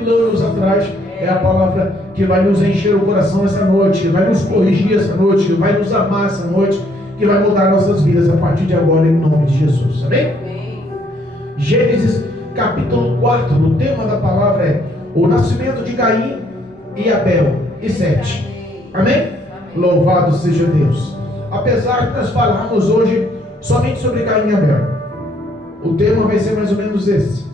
mil anos atrás, é a palavra que vai nos encher o coração essa noite, que vai nos corrigir essa noite, que vai nos amar essa noite, que vai mudar nossas vidas a partir de agora, em nome de Jesus. Amém? Gênesis capítulo 4, o tema da palavra é o nascimento de Caim e Abel e Sete. Amém? Louvado seja Deus. Apesar de nós falarmos hoje somente sobre Caim e Abel, o tema vai ser mais ou menos esse: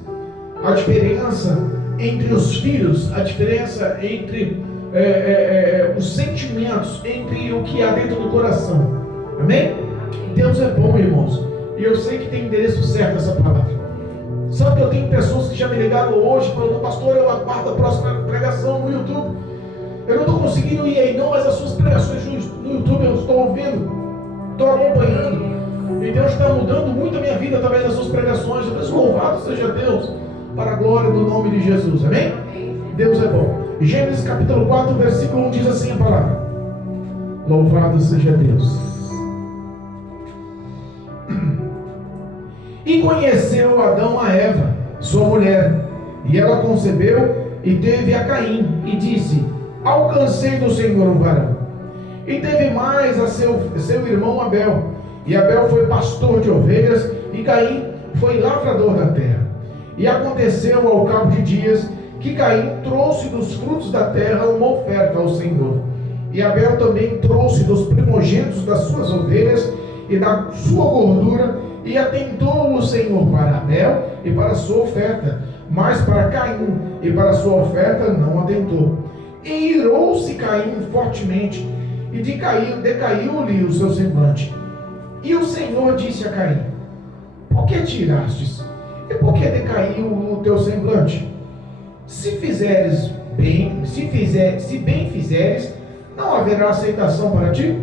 a diferença entre os filhos, a diferença entre os sentimentos, entre o que há dentro do coração. Amém? Deus é bom, irmãos, e eu sei que tem endereço certo essa palavra. Sabe que eu tenho pessoas que já me ligaram hoje falando: pastor, eu aguardo a próxima pregação no YouTube. Eu não estou conseguindo ir aí não, mas as suas pregações no YouTube eu estou ouvindo, estou acompanhando, e Deus está mudando muito a minha vida através das suas pregações. Eu peço, louvado seja Deus, para a glória do nome de Jesus. Amém? Deus é bom. Gênesis capítulo 4, versículo 1 diz assim a palavra: louvado seja Deus. E conheceu Adão a Eva, sua mulher, e ela concebeu e teve a Caim, e disse: alcancei do Senhor um varão. E teve mais a seu irmão Abel, e Abel foi pastor de ovelhas, e Caim foi lavrador da terra. E aconteceu ao cabo de dias que Caim trouxe dos frutos da terra uma oferta ao Senhor, e Abel também trouxe dos primogênitos das suas ovelhas e da sua gordura, e atentou o Senhor para Abel e para a sua oferta, mas para Caim e para a sua oferta não atentou. E irou-se Caim fortemente, e decaiu-lhe o seu semblante. E o Senhor disse a Caim: por que te irastes? E por que decaiu o teu semblante? Se bem fizeres, não haverá aceitação para ti.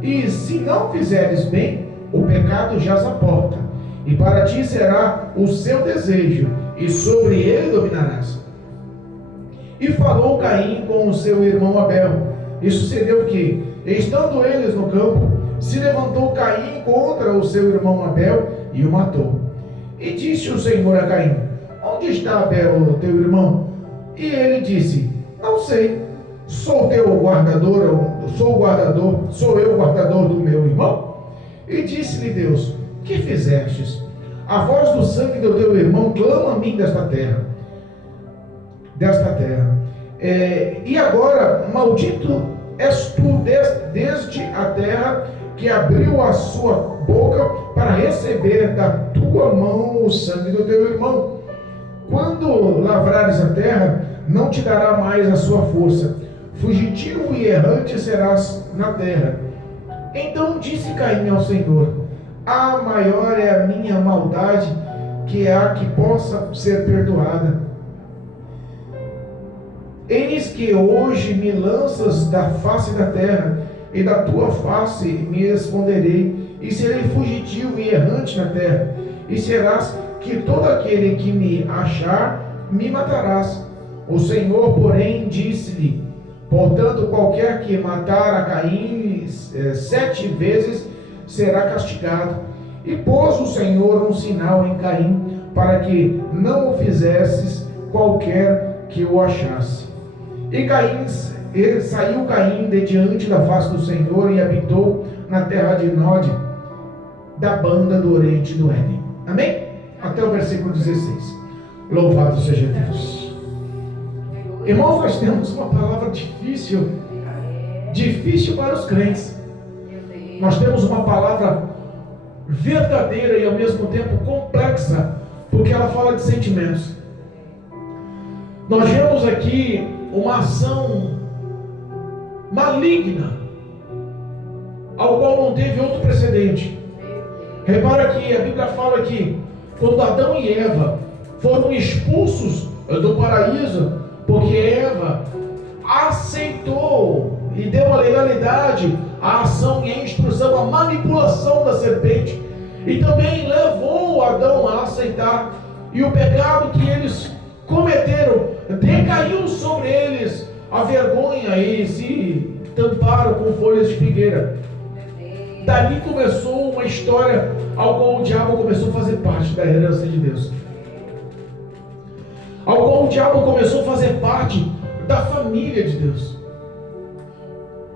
E se não fizeres bem, o pecado jaz à porta, e para ti será o seu desejo, e sobre ele dominarás. E falou Caim com o seu irmão Abel. E sucedeu que, estando eles no campo, se levantou Caim contra o seu irmão Abel e o matou. E disse o Senhor a Caim: onde está Abel, teu irmão? E ele disse: não sei. Sou eu o guardador do meu irmão? E disse-lhe Deus: que fizestes? A voz do sangue do teu irmão clama a mim desta terra. E agora, maldito és tu desde a terra, que abriu a sua boca para receber da tua mão o sangue do teu irmão. Quando lavrares a terra, não te dará mais a sua força. Fugitivo e errante serás na terra. Então disse Caim ao Senhor: maior é a minha maldade que a que possa ser perdoada. Eis que hoje me lanças da face da terra, e da tua face me esconderei, e serei fugitivo e errante na terra, e serás que todo aquele que me achar, me matarás. O Senhor, porém, disse-lhe: portanto, qualquer que matar a Caim 7 vezes será castigado. E pôs o Senhor um sinal em Caim, para que não o fizesses qualquer que o achasse. E saiu Caim de diante da face do Senhor e habitou na terra de Nod, da banda do oriente do Éden. Amém? Até o versículo 16. Louvado seja Deus. Irmãos, nós temos uma palavra difícil para os crentes. Nós temos uma palavra verdadeira e ao mesmo tempo complexa, porque ela fala de sentimentos. Nós vemos aqui uma ação maligna, ao qual não teve outro precedente. Repara que a Bíblia fala que quando Adão e Eva foram expulsos do paraíso, porque Eva aceitou e deu a legalidade à ação e à instrução, à manipulação da serpente, e também levou Adão a aceitar, e o pecado que eles cometeram decaiu sobre eles a vergonha, e se tamparam com folhas de figueira. Dali começou uma história ao qual o diabo começou a fazer parte da herança de Deus. ao qual o diabo começou a fazer parte da família de Deus.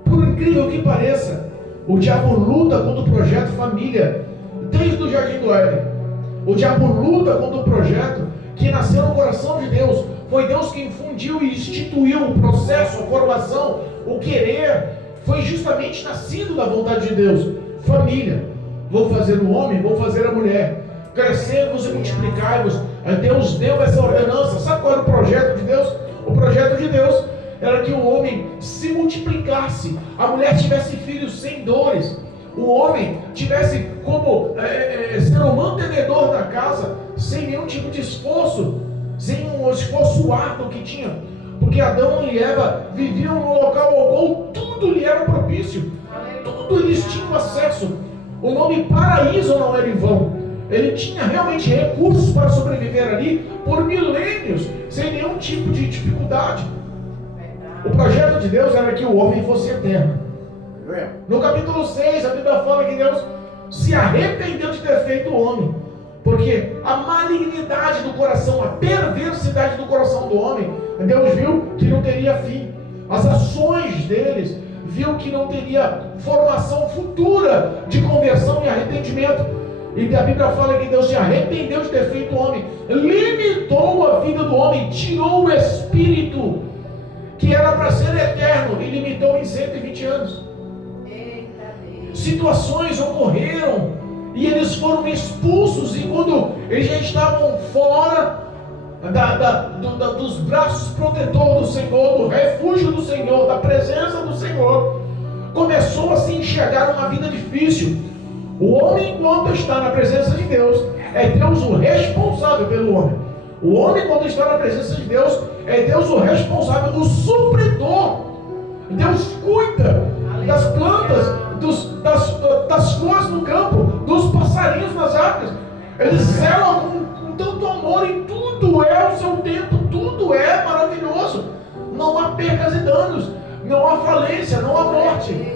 Por incrível que pareça, o diabo luta contra o projeto família desde o Jardim do Éden. O diabo luta contra o projeto que nasceu no coração de Deus. Foi Deus que infundiu e instituiu o processo, a formação, o querer. Foi justamente nascido da vontade de Deus. Família. Vou fazer o homem, vou fazer a mulher. Crescemos e multiplicai-vos. Deus deu essa ordenança. Sabe qual era o projeto de Deus? O projeto de Deus era que o homem se multiplicasse, a mulher tivesse filhos sem dores, o homem tivesse como ser o mantenedor da casa, sem nenhum tipo de esforço, sem um esforço árduo que tinha, porque Adão e Eva viviam num local ao qual tudo lhe era propício, tudo eles tinham acesso. O nome paraíso não era em vão. Ele tinha realmente recursos para sobreviver ali por milênios, sem nenhum tipo de dificuldade. O projeto de Deus era que o homem fosse eterno. No capítulo 6, a Bíblia fala que Deus se arrependeu de ter feito o homem, porque a malignidade do coração, a perversidade do coração do homem, Deus viu que não teria fim. As ações deles viu que não teria formação futura de conversão e arrependimento. E a Bíblia fala que Deus se arrependeu de ter feito o homem, limitou a vida do homem, tirou o espírito que era para ser eterno e limitou em 120 anos. Situações ocorreram e eles foram expulsos, e quando eles já estavam fora dos braços protetores do Senhor, do refúgio do Senhor, da presença do Senhor, começou a se enxergar uma vida difícil. O homem, quando está na presença de Deus, é Deus o responsável pelo homem. O homem, quando está na presença de Deus, é Deus o responsável, o supridor. Deus cuida das plantas, das flores no campo, dos passarinhos nas árvores. Ele zela com tanto amor, e tudo é o seu tempo, tudo é maravilhoso. Não há percas e danos, não há falência, não há morte.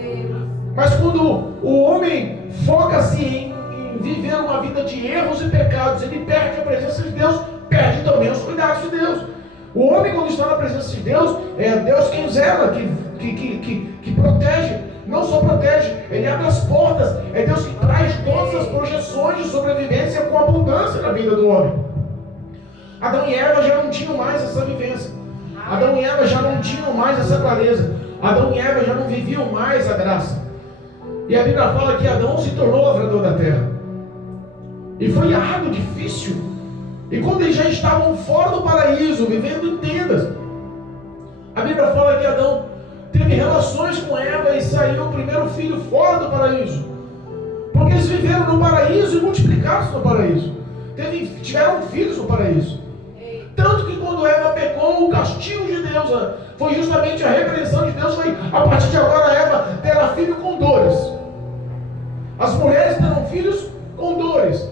Mas quando o homem foca-se em viver uma vida de erros e pecados, ele perde a presença de Deus, perde também os cuidados de Deus. O homem, quando está na presença de Deus, é Deus quem zela, que protege. Não só protege, ele abre as portas. É Deus que traz todas as projeções de sobrevivência com abundância na vida do homem. Adão e Eva já não tinham mais essa vivência. Adão e Eva já não tinham mais essa clareza. Adão e Eva já não viviam mais a graça. E a Bíblia fala que Adão se tornou lavrador da terra. E foi árduo, difícil. E quando eles já estavam fora do paraíso, vivendo em tendas, a Bíblia fala que Adão teve relações com Eva e saiu o primeiro filho fora do paraíso. Porque eles viveram no paraíso e multiplicaram-se no paraíso. Tiveram filhos no paraíso. Tanto que quando Eva pecou, o castigo de Deus foi justamente a repreensão de Deus. Foi: a partir de agora Eva terá filho com dores. As mulheres terão filhos com dores.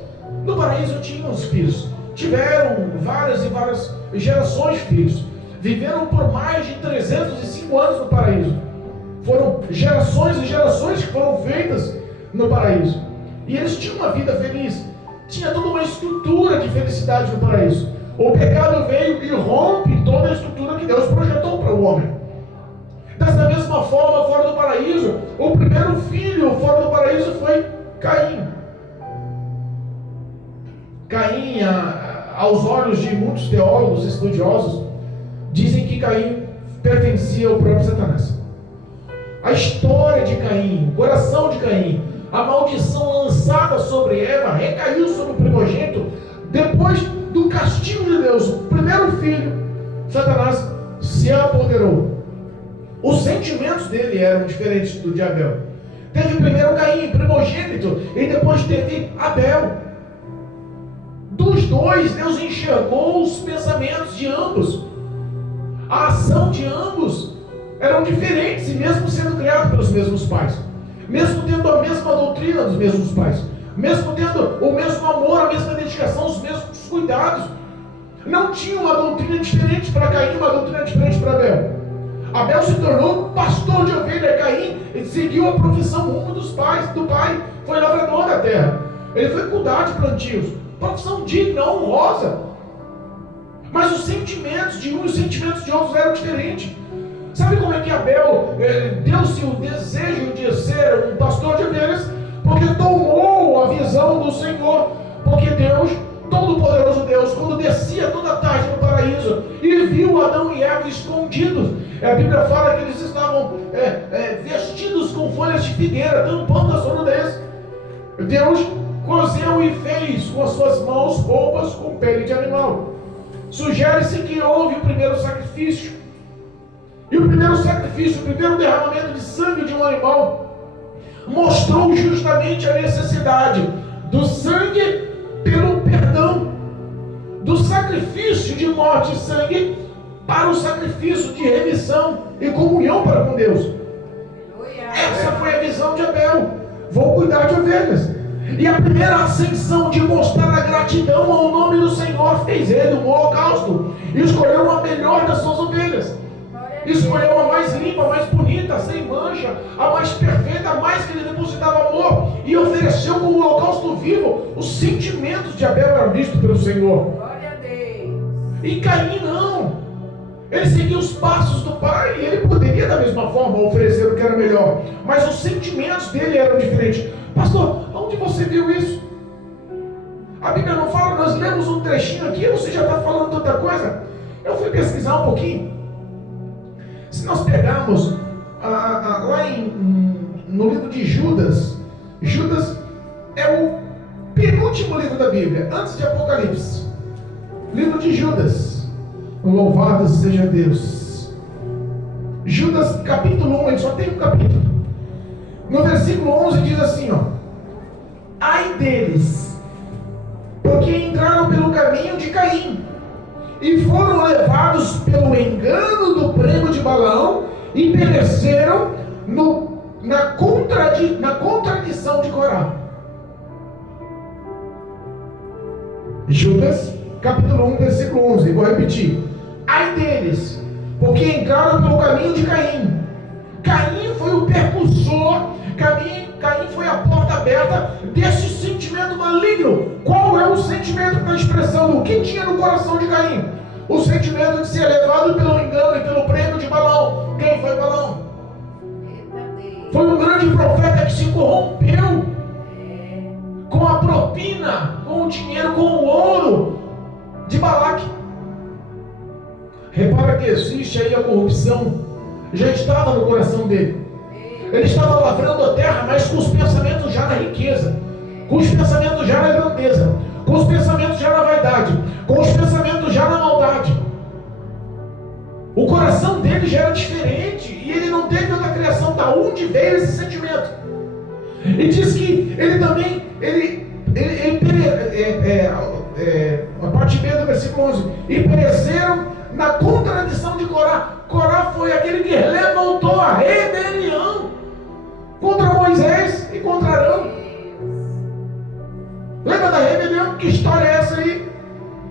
No paraíso tinham os filhos. Tiveram várias e várias gerações de filhos. Viveram por mais de 305 anos no paraíso. Foram gerações e gerações que foram feitas no paraíso. E eles tinham uma vida feliz. Tinha toda uma estrutura de felicidade no paraíso. O pecado veio e rompe toda a estrutura que Deus projetou para o homem. Dessa mesma forma, fora do paraíso, o primeiro filho fora do paraíso foi Caim. Caim, aos olhos de muitos teólogos estudiosos, dizem que Caim pertencia ao próprio Satanás. A história de Caim, o coração de Caim, a maldição lançada sobre Eva recaiu sobre o primogênito depois do castigo de Deus. O primeiro filho, Satanás se apoderou. Os sentimentos dele eram diferentes do de Abel. Teve primeiro Caim, primogênito, e depois teve Abel. Dos dois, Deus enxergou os pensamentos de ambos. A ação de ambos eram diferentes, e mesmo sendo criados pelos mesmos pais, mesmo tendo a mesma doutrina dos mesmos pais, mesmo tendo o mesmo amor, a mesma dedicação, os mesmos cuidados, não tinha uma doutrina diferente para Caim, uma doutrina diferente para Abel. Abel se tornou pastor de ovelha. Caim seguiu a profissão rumo dos pais, do pai, foi lavrador da terra. Ele foi cuidar de plantios, profissão digna, honrosa. Mas os sentimentos de um e os sentimentos de outros eram diferentes. Sabe como é que Abel deu-se o desejo de ser um pastor de ovelhas? Porque tomou a visão do Senhor. Porque Deus, Todo-Poderoso Deus, quando descia toda tarde no paraíso e viu Adão e Eva escondidos, a Bíblia fala que eles estavam vestidos com folhas de figueira, tampando a sombra deles. Deus cozeu e fez com as suas mãos roupas com pele de animal. Sugere-se que houve o primeiro sacrifício. E o primeiro sacrifício, o primeiro derramamento de sangue de um animal, mostrou justamente a necessidade do sangue pelo perdão, do sacrifício de morte e sangue para o sacrifício de remissão e comunhão para com Deus. Essa foi a visão de Abel. Vou cuidar de ovelhas. E a primeira ascensão de mostrar a gratidão ao nome do Senhor fez ele um holocausto e escolheu a melhor das suas ovelhas. Escolheu a mais limpa, a mais bonita, sem mancha, a mais perfeita, a mais que ele depositava amor, e ofereceu como holocausto vivo. Os sentimentos de Abel eram vistos pelo Senhor. Glória a Deus. E Caim não. Ele seguia os passos do pai, e ele poderia da mesma forma oferecer o que era melhor, mas os sentimentos dele eram diferentes. Pastor, onde você viu isso? A Bíblia não fala, nós lemos um trechinho aqui, você já está falando tanta coisa. Eu fui pesquisar um pouquinho. Se nós pegarmos lá no livro de Judas, Judas é o penúltimo livro da Bíblia, antes de Apocalipse. Livro de Judas. Louvado seja Deus. Judas, capítulo 1, ele só tem um capítulo. No versículo 11 diz assim, ó: ai deles, porque entraram pelo caminho de Caim, e foram levados pelo engano do prêmio de Balaão, e pereceram na contradição de Corá. Judas, capítulo 1, versículo 11, vou repetir. Ai deles, porque entraram pelo caminho de Caim. Caim foi o percussor, Caim foi a porta aberta desse sentimento maligno. Qual é o sentimento que está expressando? O que tinha no coração de Caim? O sentimento de ser levado pelo engano e pelo prêmio de Balaão. Quem foi Balaão? Foi um grande profeta que se corrompeu com a propina, com o dinheiro, com o ouro de Balaque. Repara que existe aí a corrupção. Já estava no coração dele. Ele estava lavrando a terra, mas com os pensamentos já na riqueza, com os pensamentos já na grandeza, com os pensamentos já na vaidade, com os pensamentos já na maldade. O coração dele já era diferente, e ele não teve outra criação. Da onde veio esse sentimento? E diz que ele também, a parte B do versículo 11, e pereceram na contradição de Corá. Corá foi aquele que levantou a rebelião contra Moisés e contra Arão. Lembra da rebelião? Que história é essa aí?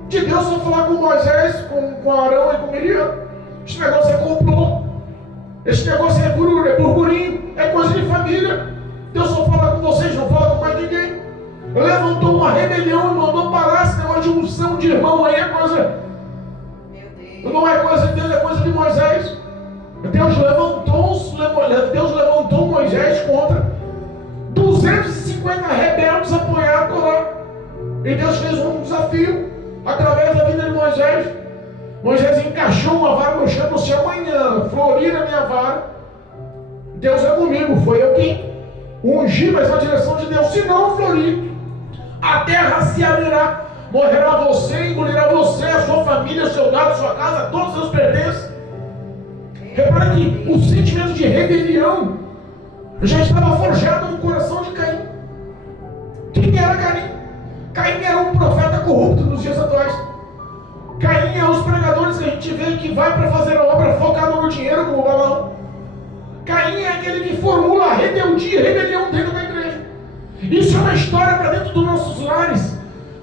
De Deus só falar com Moisés, com Arão e com Miriam. Esse negócio é complô. Esse negócio é burburinho, é coisa de família. Deus só fala com vocês, não fala com mais ninguém. Levantou uma rebelião e mandou parar esse negócio de unção de irmão aí, é coisa. Não é coisa de Deus, é coisa de Moisés. Deus levantou Moisés contra 250 rebeldes apoiaram Corá. E Deus fez um desafio através da vida de Moisés. Moisés encaixou uma vara no chão, se amanhã florir a minha vara, Deus é comigo. Foi eu quem ungi, mas na direção de Deus. Se não florir, a terra se abrirá. Morrerá você, engolirá você, a sua família, seu gado, sua casa, todos os seus pertences. Repara que o sentimento de rebelião já estava forjado no coração de Caim. Quem era Caim? Caim era um profeta corrupto nos dias atuais. Caim é os pregadores que a gente vê que vai para fazer a obra focado no dinheiro, como Balaão. Caim é aquele que formula a rebeldia, rebelião dentro da igreja. Isso é uma história para dentro dos nossos lares.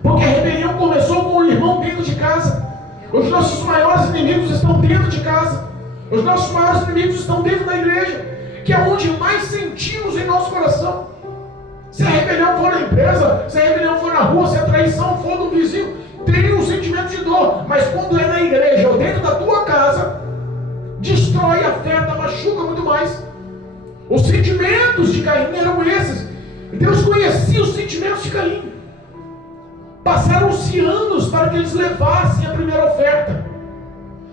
Porque a rebelião começou com o irmão dentro de casa. Os nossos maiores inimigos estão dentro de casa. Os nossos maiores inimigos estão dentro da igreja, que é onde mais sentimos em nosso coração. Se a rebelião for na empresa, se a rebelião for na rua, se a traição for do vizinho, tem um sentimento de dor, mas quando é na igreja ou dentro da tua casa, destrói, afeta, machuca muito mais. Os sentimentos de Caim eram esses. Deus conhecia os sentimentos de Caim. Passaram-se anos para que eles levassem a primeira oferta.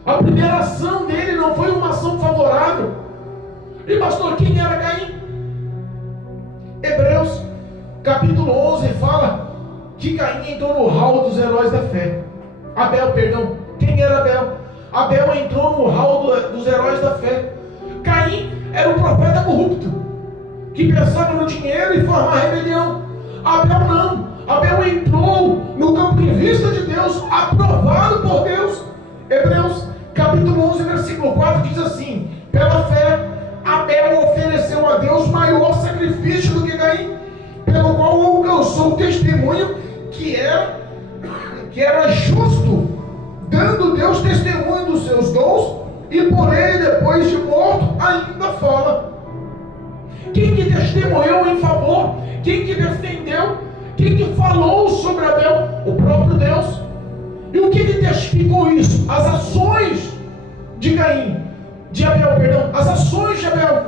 A primeira ação dele não foi uma ação favorável. E pastor, quem era Caim? Hebreus capítulo 11 fala que Caim entrou no hall dos heróis da fé. Quem era Abel? Abel entrou no hall dos heróis da fé. Caim era um profeta corrupto, que pensava no dinheiro e formar rebelião. Abel não. Abel entrou no campo de vista de Deus, aprovado por Deus. Hebreus capítulo 11, versículo 4 diz assim: pela fé, Abel ofereceu a Deus maior sacrifício do que Caim, pelo qual alcançou o testemunho que era justo, dando Deus testemunho dos seus dons, e por ele, depois de morto, ainda fala. Quem que testemunhou em favor? Quem que defendeu? Quem que falou sobre Abel? O próprio Deus. E o que testificou isso? As ações de Abel. As ações de Abel.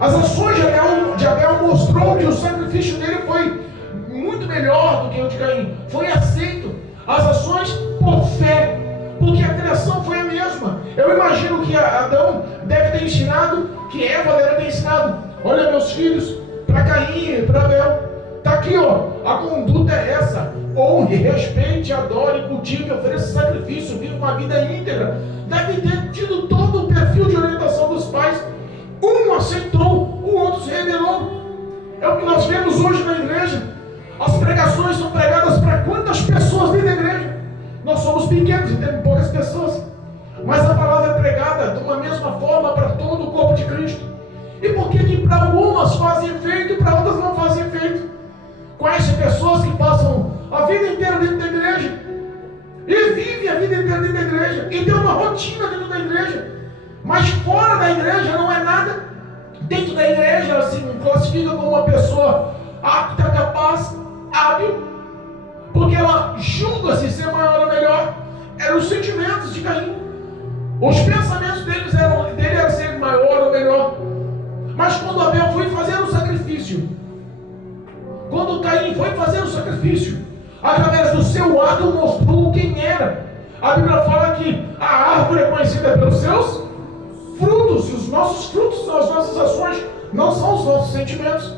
As ações de Abel mostrou que o sacrifício dele foi muito melhor do que o de Caim. Foi aceito. As ações por fé, porque a criação foi a mesma. Eu imagino que Adão deve ter ensinado, que Eva deve ter ensinado: olha, meus filhos, para Caim e para Abel, está aqui, ó, a conduta é essa: honre, respeite, adore, cultive, ofereça sacrifício, viva uma vida íntegra. Deve ter tido todo o perfil de orientação dos pais. Um aceitou, o outro se rebelou. É o que nós vemos hoje na igreja. As pregações são pregadas para quantas pessoas dentro da igreja? Nós somos pequenos e temos poucas pessoas, mas a palavra é pregada de uma mesma forma para todo o corpo de Cristo. E por que para algumas fazem efeito e para outras não fazem efeito? Conhece pessoas que passam a vida inteira dentro da igreja e vivem a vida inteira dentro da igreja e tem uma rotina dentro da igreja, mas fora da igreja não é nada. Dentro da igreja ela se classifica como uma pessoa apta, capaz, hábil, porque ela julga-se ser maior ou melhor. Eram os sentimentos de Caim. Os pensamentos dele eram ser maior ou melhor. Mas quando Abel foi fazer o sacrifício, quando Caim foi fazer o sacrifício, através do seu ato mostrou quem era. A Bíblia fala que a árvore é conhecida pelos seus frutos, e os nossos frutos são as nossas ações, não são os nossos sentimentos.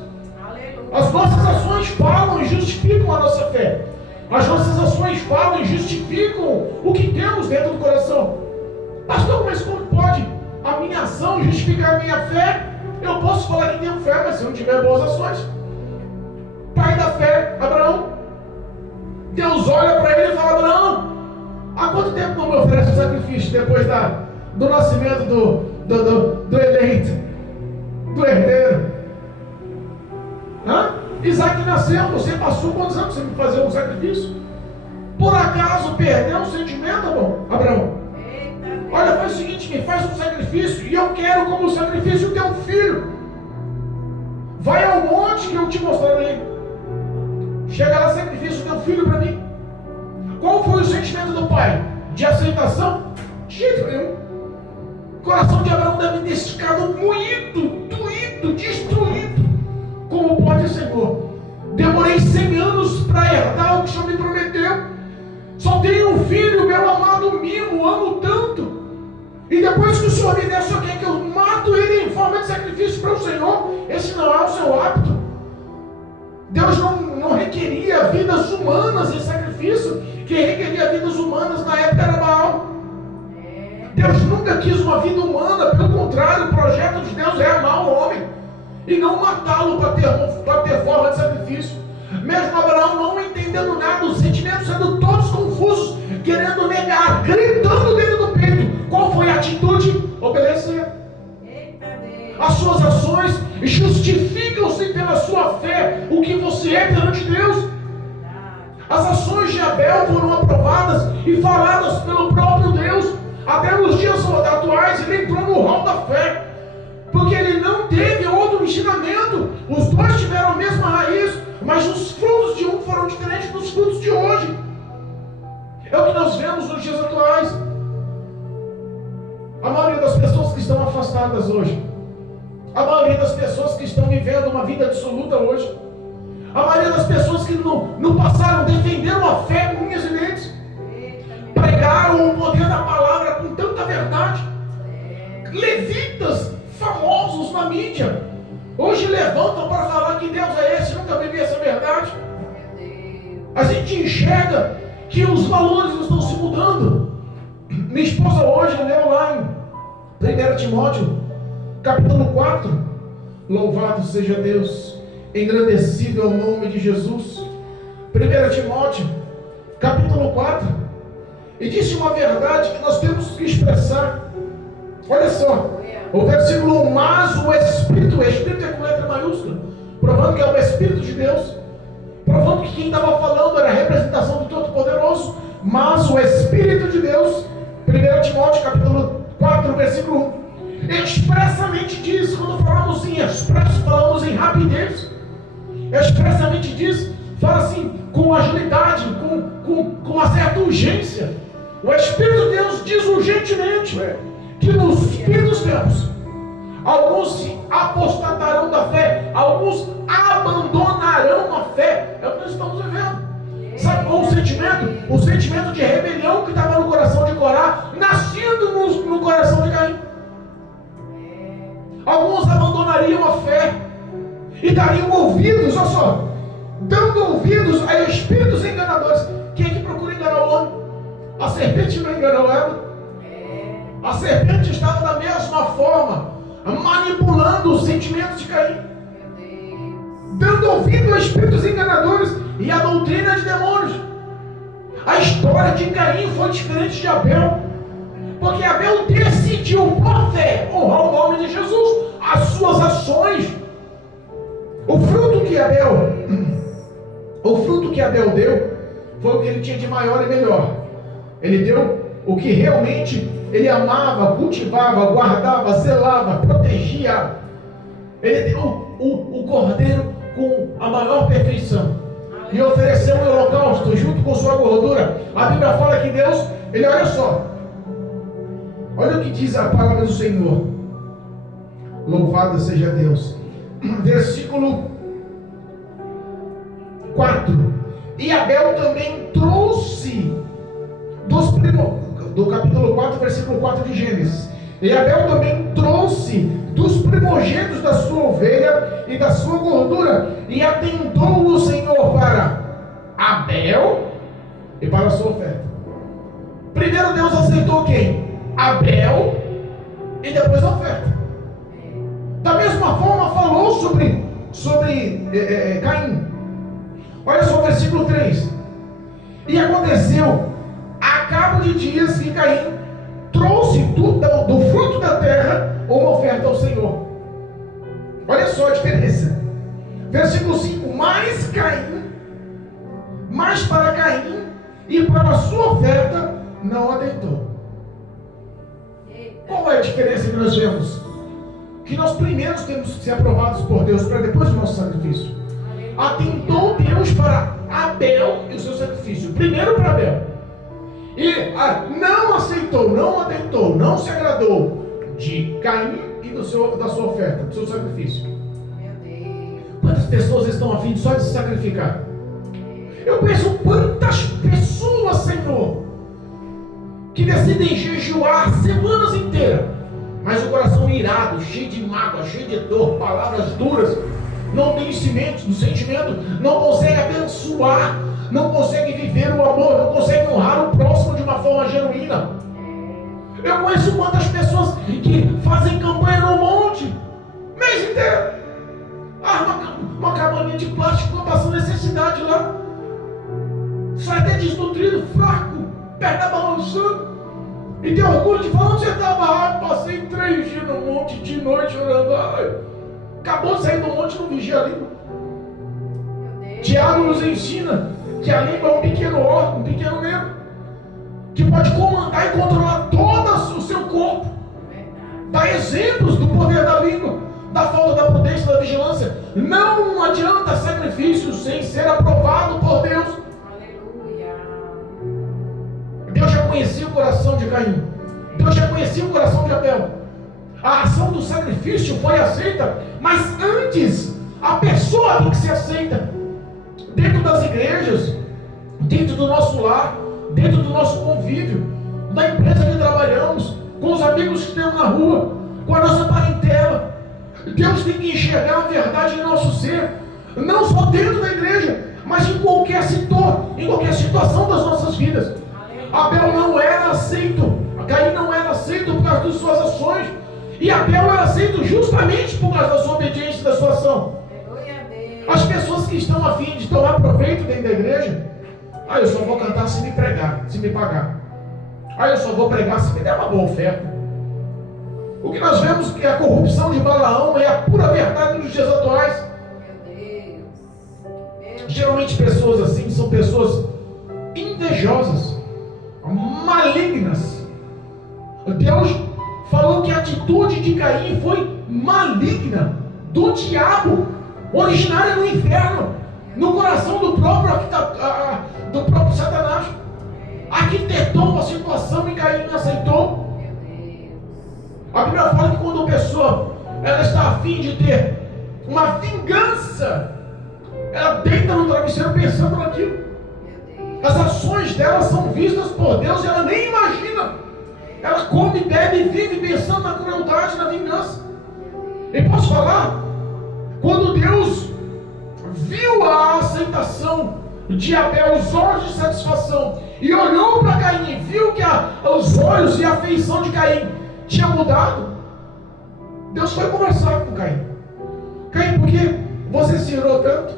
As nossas ações falam e justificam a nossa fé. As nossas ações falam e justificam o que temos dentro do coração. Pastor, mas como pode a minha ação justificar a minha fé? Eu posso falar que tenho fé, mas se eu não tiver boas ações. Pai da fé, Abraão. Deus olha para ele e fala: Abraão, há quanto tempo não me oferece o sacrifício depois do nascimento do eleito, do herdeiro? Isaac nasceu, você passou quantos anos sem me fazer um sacrifício? Por acaso perdeu o sentimento, Abraão? Olha, faz o seguinte, me faz um sacrifício, e eu quero como sacrifício o teu filho. Vai ao monte que eu te mostrarei. Chega lá, sacrifício o teu filho para mim. Qual foi o sentimento do pai? De aceitação? De jeito nenhum. O coração de Abraão deve ter ficado moído, doído, destruído. Como pode, Senhor? Demorei 100 anos para herdar o que o Senhor me prometeu. Só tenho um filho, meu amado mimo, amo tanto. E depois que o Senhor me der, o Senhor quer que eu mato ele em forma de sacrifício para o Senhor? Esse não é o seu hábito. Deus não requeria vidas humanas em sacrifício. Quem requeria vidas humanas na época era Baal. Deus nunca quis uma vida humana. Pelo contrário, o projeto de Deus é amar o homem e não matá-lo para ter forma de sacrifício. Mesmo Abraão não entendendo nada, os sentimentos sendo todos confusos, querendo negar, gritando dentro do peito. Qual foi a atitude? Obedecer. As suas ações justificam-se pela sua fé, o que você é perante Deus. As ações de Abel foram aprovadas e faladas pelo próprio Deus. Até nos dias atuais ele entrou no rol da fé, porque ele não teve outro ensinamento. Os dois tiveram a mesma raiz, mas os frutos de um foram diferentes dos frutos de hoje. o que nós vemos nos dias atuais. A maioria das pessoas que estão afastadas hoje, a maioria das pessoas que estão vivendo uma vida dissoluta hoje, a maioria das pessoas que no passado defenderam a fé com unhas e dentes, pregaram o poder da palavra com tanta verdade. Levitas famosos na mídia hoje levantam para falar que Deus é esse, nunca vivi essa verdade. A gente enxerga que os valores estão se mudando. Minha esposa hoje leu lá em 1 Timóteo capítulo 4, louvado seja Deus, engrandecido é o nome de Jesus. 1 Timóteo capítulo 4, e disse uma verdade que nós temos que expressar. Olha só, o versículo 1: mas o Espírito é com letra maiúscula, provando que é o Espírito de Deus, provando que quem estava falando era a representação do Todo-Poderoso. Mas o Espírito de Deus, 1 Timóteo capítulo 4, versículo 1, expressamente diz, quando falamos em expresso, falamos em rapidez, expressamente diz, fala assim, com agilidade, com uma certa urgência. O Espírito de Deus diz urgentemente que nos fins dos tempos, alguns se apostatarão da fé, alguns abandonarão a fé. É o que nós estamos vivendo. Sabe qual o sentimento? O sentimento de rebelião que estava no coração de Corá, nascido no coração de Caim. Alguns abandonariam a fé e dariam ouvidos, olha só, dando ouvidos a espíritos enganadores. Quem é que procura enganar o homem? A serpente não enganou ela. A serpente estava da mesma forma, manipulando os sentimentos de Caim, dando ouvido a espíritos enganadores e a doutrina de demônios. A história de Caim foi diferente de Abel, porque Abel decidiu por fé honrar o nome de Jesus, as suas ações. O fruto que Abel deu foi o que ele tinha de maior e melhor. Ele deu o que realmente ele amava, cultivava, guardava, zelava, protegia. Ele deu o cordeiro com a maior perfeição e ofereceu um holocausto junto com sua gordura. A Bíblia fala que Deus, ele, olha só, olha o que diz a palavra do Senhor. Louvado seja Deus. Versículo 4: e Abel também trouxe do capítulo 4, versículo 4 de Gênesis. E Abel também trouxe dos primogênitos da sua ovelha e da sua gordura, e atentou o Senhor para Abel e para a sua oferta. Primeiro Deus aceitou quem? Abel, e depois a oferta. Da mesma forma falou sobre Caim. Olha só o versículo 3: e aconteceu a cabo de dias que Caim trouxe do fruto da terra uma oferta ao Senhor. Olha só a diferença. Versículo 5: mas para Caim e para a sua oferta não atentou. Qual é a diferença que nós vemos? Que nós primeiro temos que ser aprovados por Deus para depois do nosso sacrifício. Atentou Deus para Abel e o seu sacrifício. Primeiro para Abel. E não aceitou, não atentou, não se agradou de Caim e da sua oferta, do seu sacrifício. Meu Deus. Quantas pessoas estão a fim só de se sacrificar? Eu conheço quantas pessoas, Senhor, que decidem jejuar semanas inteiras, mas o coração irado, cheio de mágoa, cheio de dor, palavras duras, não tem sentimento, não consegue abençoar, não consegue viver o amor, não consegue honrar o próximo de uma forma genuína. Eu conheço quantas pessoas que fazem campanha no monte, mês inteiro, uma cabaninha de plástico, passando necessidade lá, sai até desnutrido, fraco, perna balançando, e tem orgulho de falar: onde você estava? Passei 3 dias no monte de noite orando. Acabou de sair do monte, não vigia a língua. Tiago nos ensina que a língua é um pequeno órgão, um pequeno membro, que pode comandar e controlar todo o seu corpo. Dá exemplos do poder da língua, da falta da prudência, da vigilância. Não adianta sacrifício sem ser aprovado por Deus. Aleluia. conhecia o coração de Caim. Deus já conhecia o coração de Abel. A ação do sacrifício foi aceita, mas antes, a pessoa tem que ser aceita. Dentro das igrejas, dentro do nosso lar, dentro do nosso convívio, na empresa que trabalhamos, com os amigos que temos na rua, com a nossa parentela. Deus tem que enxergar a verdade em nosso ser, não só dentro da igreja, mas em qualquer setor, em qualquer situação das nossas vidas. Abel não era aceito, Caim não era aceito por causa das suas ações, e Abel era aceito justamente por causa da sua obediência e da sua ação. As pessoas que estão a fim de tomar proveito dentro da igreja, eu só vou cantar se me pregar, se me pagar. Eu só vou pregar se me der uma boa oferta. O que nós vemos que a corrupção de Balaão é a pura verdade nos dias atuais. Geralmente pessoas assim são pessoas invejosas, malignas. Deus falou que a atitude de Caim foi maligna, do diabo, originária no inferno, no coração do próprio Satanás. Arquitetou uma situação e Caim não aceitou. A Bíblia fala que quando a pessoa ela está a fim de ter uma vingança, ela deita no travesseiro pensando naquilo. As ações dela são vistas por Deus e ela nem imagina. Ela come, bebe e vive pensando na crueldade, na vingança. E posso falar? Quando Deus viu a aceitação de Abel, os olhos de satisfação, e olhou para Caim e viu que os olhos e a afeição de Caim tinha mudado, Deus foi conversar com Caim. Caim, por que você se irou tanto?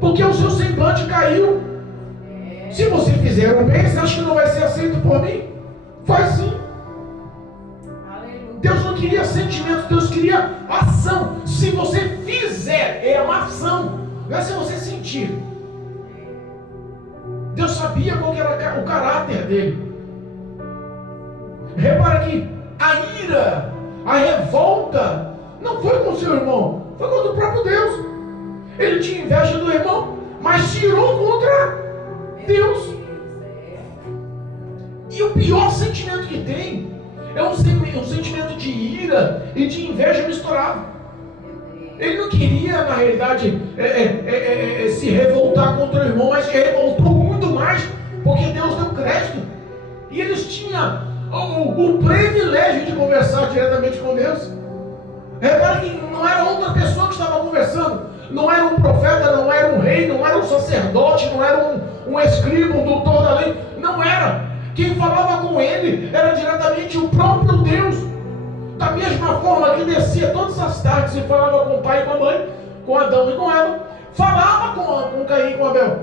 Porque o seu semblante caiu. Se você fizer o bem, você acha que não vai ser aceito por mim? Vai sim. Deus não queria sentimentos, Deus queria ação. Se você fizer, é uma ação, não é se você sentir. Deus sabia qual era o caráter dele. Repara que a ira, a revolta, não foi com o seu irmão, foi contra o próprio Deus. Ele tinha inveja do irmão, mas tirou contra Deus. E o pior sentimento que tem é um sentimento de ira e de inveja misturado. Ele não queria, na realidade, se revoltar contra o irmão, mas se revoltou muito mais, porque Deus deu crédito. E eles tinham o privilégio de conversar diretamente com Deus. Repara que não era outra pessoa que estava conversando. Não era um profeta, não era um rei, não era um sacerdote, não era um escriba, um doutor da lei. Não era. Quem falava com ele era diretamente o próprio Deus. Da mesma forma que descia todas as tardes e falava com o pai e com a mãe, com Adão e com Eva, falava com Caim e com Abel.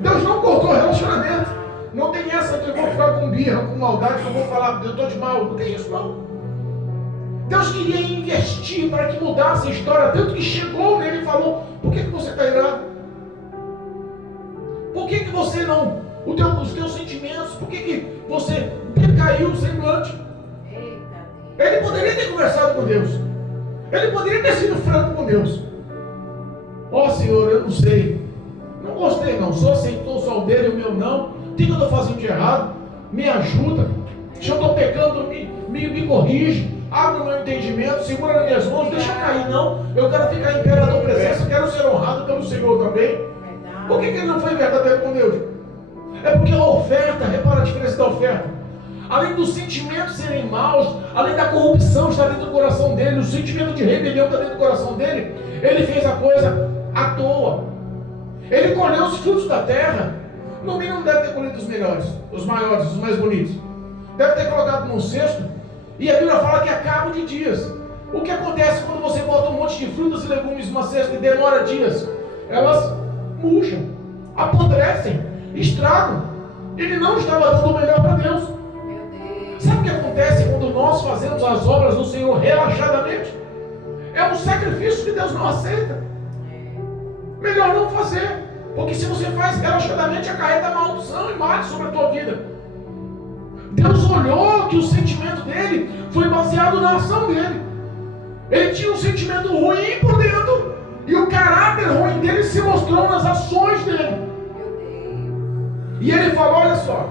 Deus não cortou o relacionamento. Não tem essa de eu vou ficar com birra, com maldade, que eu vou falar, eu estou de mal. Não tem isso não. Deus queria investir para que mudasse a história, tanto que chegou nele e falou: por que você está irado? Por que você não, os teus sentimentos, por que você decaiu o semblante? Ele poderia ter conversado com Deus, ele poderia ter sido franco com Deus. Senhor, eu não sei, não gostei não, só aceitou só o dele e o meu não. O que eu estou fazendo de errado? Me ajuda. Se eu estou pecando, me corrige. Abre o meu entendimento, segura nas minhas mãos, deixa eu cair não. Eu quero ficar em pé na tua presença, eu quero ser honrado pelo Senhor também. Por que ele não foi verdadeiro com Deus? É porque a oferta, repara a diferença da oferta. Além dos sentimentos serem maus, além da corrupção estar dentro do coração dele, o sentimento de rebelião está dentro do coração dele, ele fez a coisa à toa. Ele colheu os frutos da terra. No mínimo deve ter colhido os melhores, os maiores, os mais bonitos. Deve ter colocado num cesto. E a Bíblia fala que a cabo de dias. O que acontece quando você bota um monte de frutas e legumes numa cesta e demora dias? Elas murcham, apodrecem, estragam. Ele não estava dando o melhor para Deus. Sabe o que acontece quando nós fazemos as obras do Senhor relaxadamente? É um sacrifício que Deus não aceita. Melhor não fazer, porque se você faz relaxadamente, acarreta maldição e mate sobre a tua vida. Deus olhou que o sentimento dele foi baseado na ação dele. Ele tinha um sentimento ruim por dentro, e o caráter ruim dele se mostrou nas ações dele. E ele falou: olha só,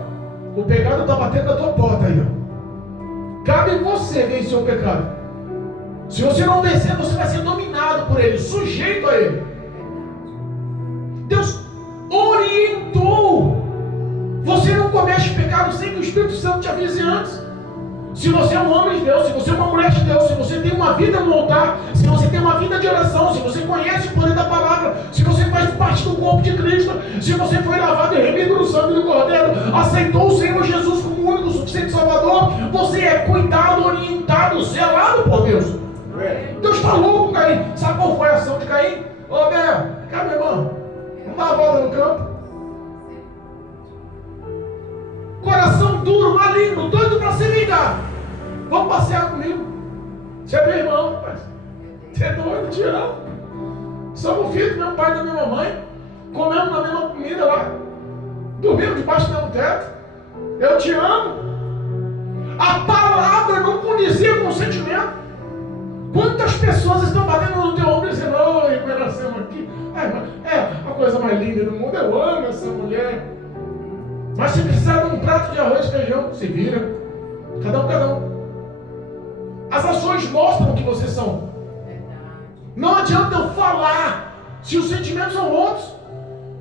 O pecado está batendo na tua porta aí, ó. Cabe você vencer o pecado. Se você não vencer, você vai ser dominado por ele, sujeito a ele. Deus orientou. Você não comete pecado sem que o Espírito Santo te avise antes. Se você é um homem de Deus, se você é uma mulher de Deus, se você tem uma vida no altar, se você tem uma vida de oração, se você conhece o poder da palavra, se você faz parte do corpo de Cristo, se você foi lavado e remido no sangue do Cordeiro, aceitou o Senhor Jesus como o único suficiente Salvador, você é cuidado, orientado, zelado por Deus. Deus está louco, Caim. Sabe qual foi a ação de Caim? Ô, Bel, cá, meu irmão, vamos dar uma volta no campo. Coração duro, maligno, doido para se vingar. Vamos passear comigo. Você é meu irmão, rapaz. Você é doido, te amo. Somos filhos do meu pai e da minha mãe. Comemos na mesma comida lá. Dormimos debaixo do mesmo teto. Eu te amo. A palavra não condizia com o sentimento. Quantas pessoas estão batendo no teu ombro e dizendo: oi, nós nascemos aqui. É a coisa mais linda do mundo. Eu amo essa mulher. Mas se precisar de um prato de arroz e feijão, se vira. Cada um. As ações mostram o que vocês são. Não adianta eu falar se os sentimentos são outros.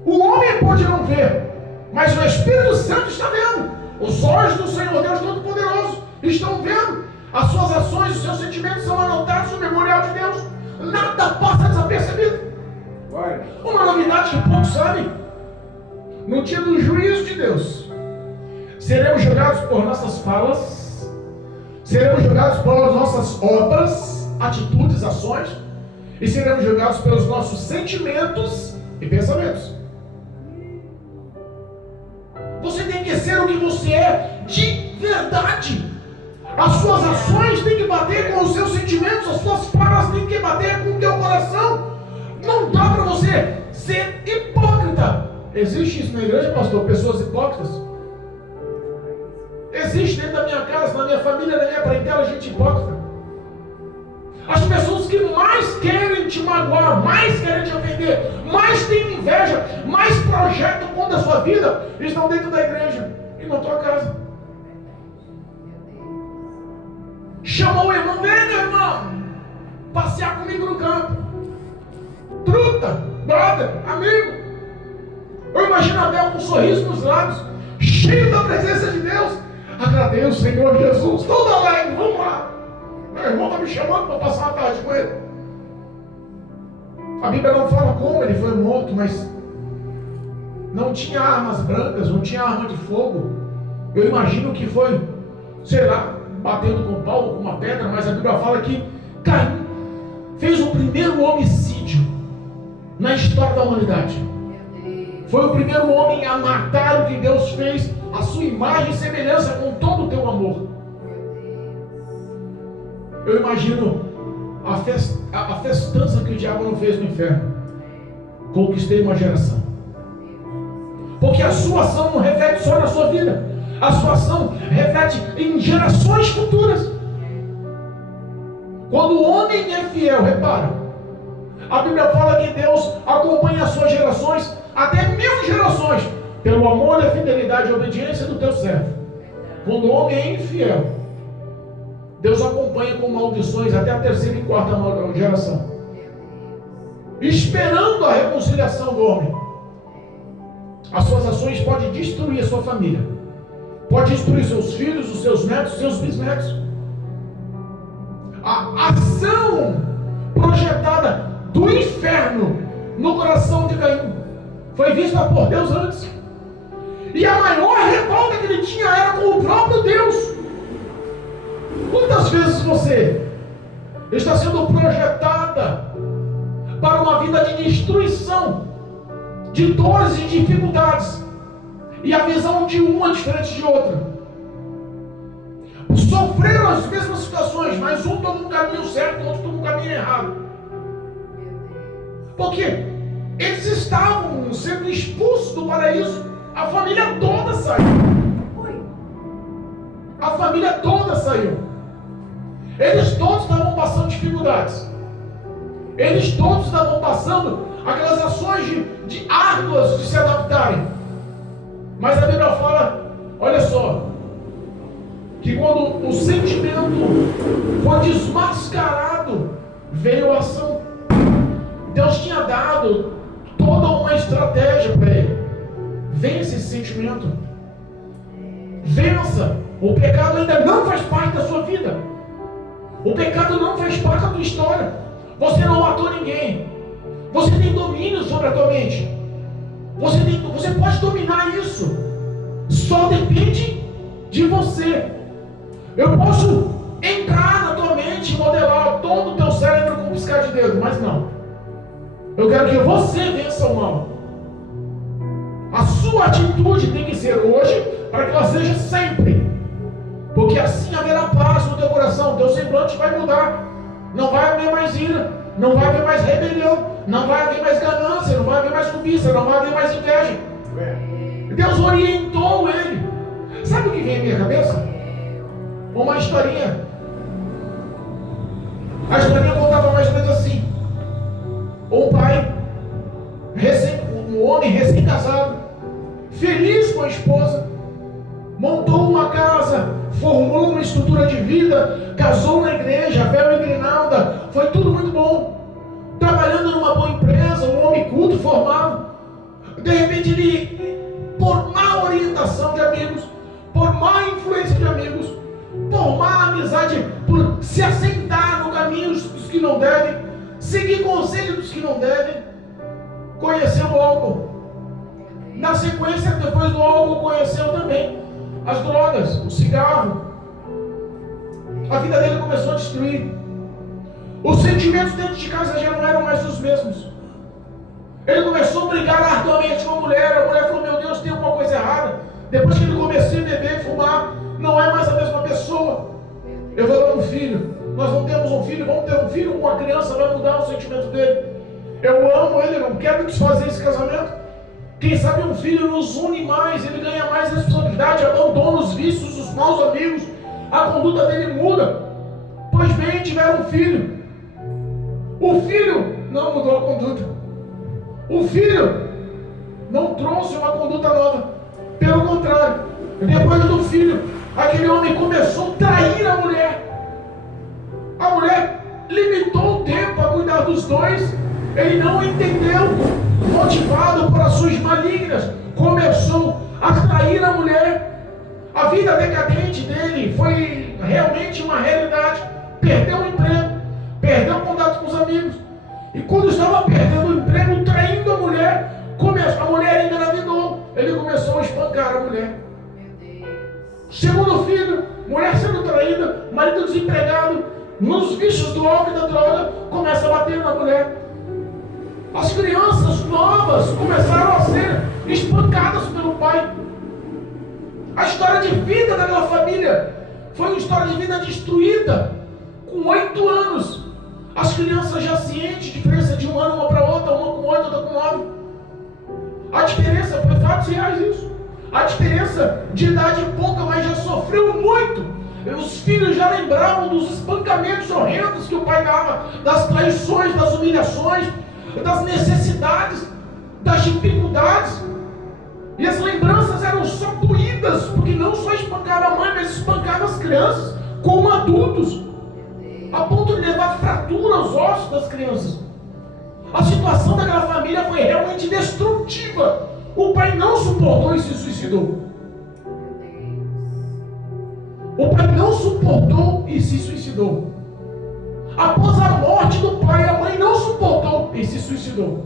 O homem pode não ver, mas o Espírito Santo está vendo. Os olhos do Senhor Deus Todo-Poderoso estão vendo. As suas ações, os seus sentimentos são anotados no memorial de Deus. Nada passa desapercebido. Uma novidade que poucos sabem: no dia do juízo de Deus, seremos julgados por nossas falas, seremos julgados pelas nossas obras, atitudes, ações, e seremos julgados pelos nossos sentimentos e pensamentos. Você tem que ser o que você é de verdade. As suas ações têm que bater com os seus sentimentos, as suas falas têm que bater com o teu coração. Não dá para você ser hipócrita. Existe isso na igreja, pastor? Pessoas hipócritas? Existe dentro da minha casa, na minha família, na minha parentela, gente hipócrita. As pessoas que mais querem te magoar, mais querem te ofender, mais têm inveja, mais projetam contra a sua vida, estão dentro da igreja e na tua casa. Chamou o irmão: vem, meu irmão, passear comigo no campo. Truta, brother, amigo. Eu imagino Abel com um sorriso nos lábios, cheio da presença de Deus. Agradeço, Senhor Jesus, todo alegre, vamos lá. Meu irmão está me chamando para passar uma tarde com ele. A Bíblia não fala como ele foi morto, mas não tinha armas brancas, não tinha arma de fogo. Eu imagino que foi, sei lá, batendo com pau, com uma pedra, mas a Bíblia fala que Caim fez o primeiro homicídio na história da humanidade. Foi o primeiro homem a matar o que Deus fez, a sua imagem e semelhança, com todo o teu amor. Eu imagino a festança que o diabo não fez no inferno. Conquistei uma geração. Porque a sua ação não reflete só na sua vida. A sua ação reflete em gerações futuras. Quando o homem é fiel, repara, a Bíblia fala que Deus acompanha as suas gerações, até 1000 gerações, pelo amor, a fidelidade e a obediência do teu servo. Quando o homem é infiel, Deus acompanha com maldições até a 3ª e 4ª geração, esperando a reconciliação do homem. As suas ações podem destruir a sua família, pode destruir seus filhos, os seus netos, os seus bisnetos. A ação projetada do inferno no coração de Caim foi vista por Deus antes. E a maior revolta que ele tinha era com o próprio Deus. Quantas vezes você está sendo projetada para uma vida de destruição, de dores e dificuldades, e a visão de uma é diferente de outra? Sofreram as mesmas situações, mas um tomou um caminho certo, o outro tomou um caminho errado. Por quê? Eles estavam sendo expulsos do paraíso. A família toda saiu. A família toda saiu. Eles todos estavam passando dificuldades. Eles todos estavam passando aquelas ações de árduas de se adaptarem. Mas a Bíblia fala Olha só, que quando o sentimento foi desmascarado, veio a ação. Deus tinha dado toda uma estratégia para ele. Vence esse sentimento. Vença. O pecado ainda não faz parte da sua vida. O pecado não faz parte da tua história. Você não matou ninguém. Você tem domínio sobre a tua mente. Você pode dominar isso. Só depende de você. Eu posso entrar na tua mente e modelar todo o teu cérebro com um piscar de dedo, mas não. Eu quero que você vença o mal. A sua atitude tem que ser hoje, para que ela seja sempre. Porque assim haverá paz no teu coração, o teu semblante vai mudar. Não vai haver mais ira, não vai haver mais rebelião, não vai haver mais ganância, não vai haver mais cobiça, não vai haver mais inveja. Deus orientou ele. Sabe o que vem à minha cabeça? Uma historinha. A historinha contava mais ou menos assim. Um pai, um homem recém-casado, feliz com a esposa, montou uma casa, formou uma estrutura de vida, casou na igreja, véu e grinalda, foi tudo muito bom. Trabalhando numa boa empresa, um homem culto, formado. De repente ele, por má orientação de amigos, por má influência de amigos, por má amizade, por se assentar no caminho dos que não devem, seguir conselhos dos que não devem, conheceu o álcool. Na sequência, depois do álcool, conheceu também as drogas, o cigarro. A vida dele começou a destruir. Os sentimentos dentro de casa já não eram mais os mesmos. Ele começou a brigar arduamente com a mulher falou, meu Deus, tem alguma coisa errada. Depois que ele começou a beber, fumar, não é mais a mesma pessoa. Eu vou dar um filho. Nós não temos um filho, vamos ter um filho, uma criança vai mudar o sentimento dele. Eu amo ele, não quero desfazer esse casamento. Quem sabe um filho nos une mais, ele ganha mais responsabilidade, abandona os vícios, os maus amigos, a conduta dele muda. Pois bem, tiveram um filho. O filho não mudou a conduta. O filho não trouxe uma conduta nova. Pelo contrário, depois do filho, aquele homem começou a trair a mulher. A mulher limitou o tempo a cuidar dos dois. Ele não entendeu, motivado por ações malignas, começou a trair a mulher. A vida decadente dele foi realmente uma realidade. Perdeu o emprego, perdeu o contato com os amigos. E quando estava perdendo o emprego, traindo a mulher, a mulher engravidou. Ele começou a espancar a mulher. Segundo filho, mulher sendo traída, marido desempregado, nos vícios do álcool e da droga, começa a bater na mulher. As crianças novas começaram a ser espancadas pelo pai. A história de vida daquela família foi uma história de vida destruída. Com 8 anos, as crianças já cientes, diferença de um ano uma para outra, uma com 8, outra com 9. A diferença foi fatos reais isso. A diferença de idade é pouca, mas já sofreu muito. Os filhos já lembravam dos espancamentos horrendos que o pai dava, das traições, das humilhações, das necessidades, das dificuldades. E as lembranças eram só doídas, porque não só espancava a mãe, mas espancava as crianças como adultos, a ponto de levar fratura aos ossos das crianças. A situação daquela família foi realmente destrutiva. O pai não suportou e se suicidou. O pai não suportou e se suicidou. Após a morte do pai, a mãe não suportou e se suicidou.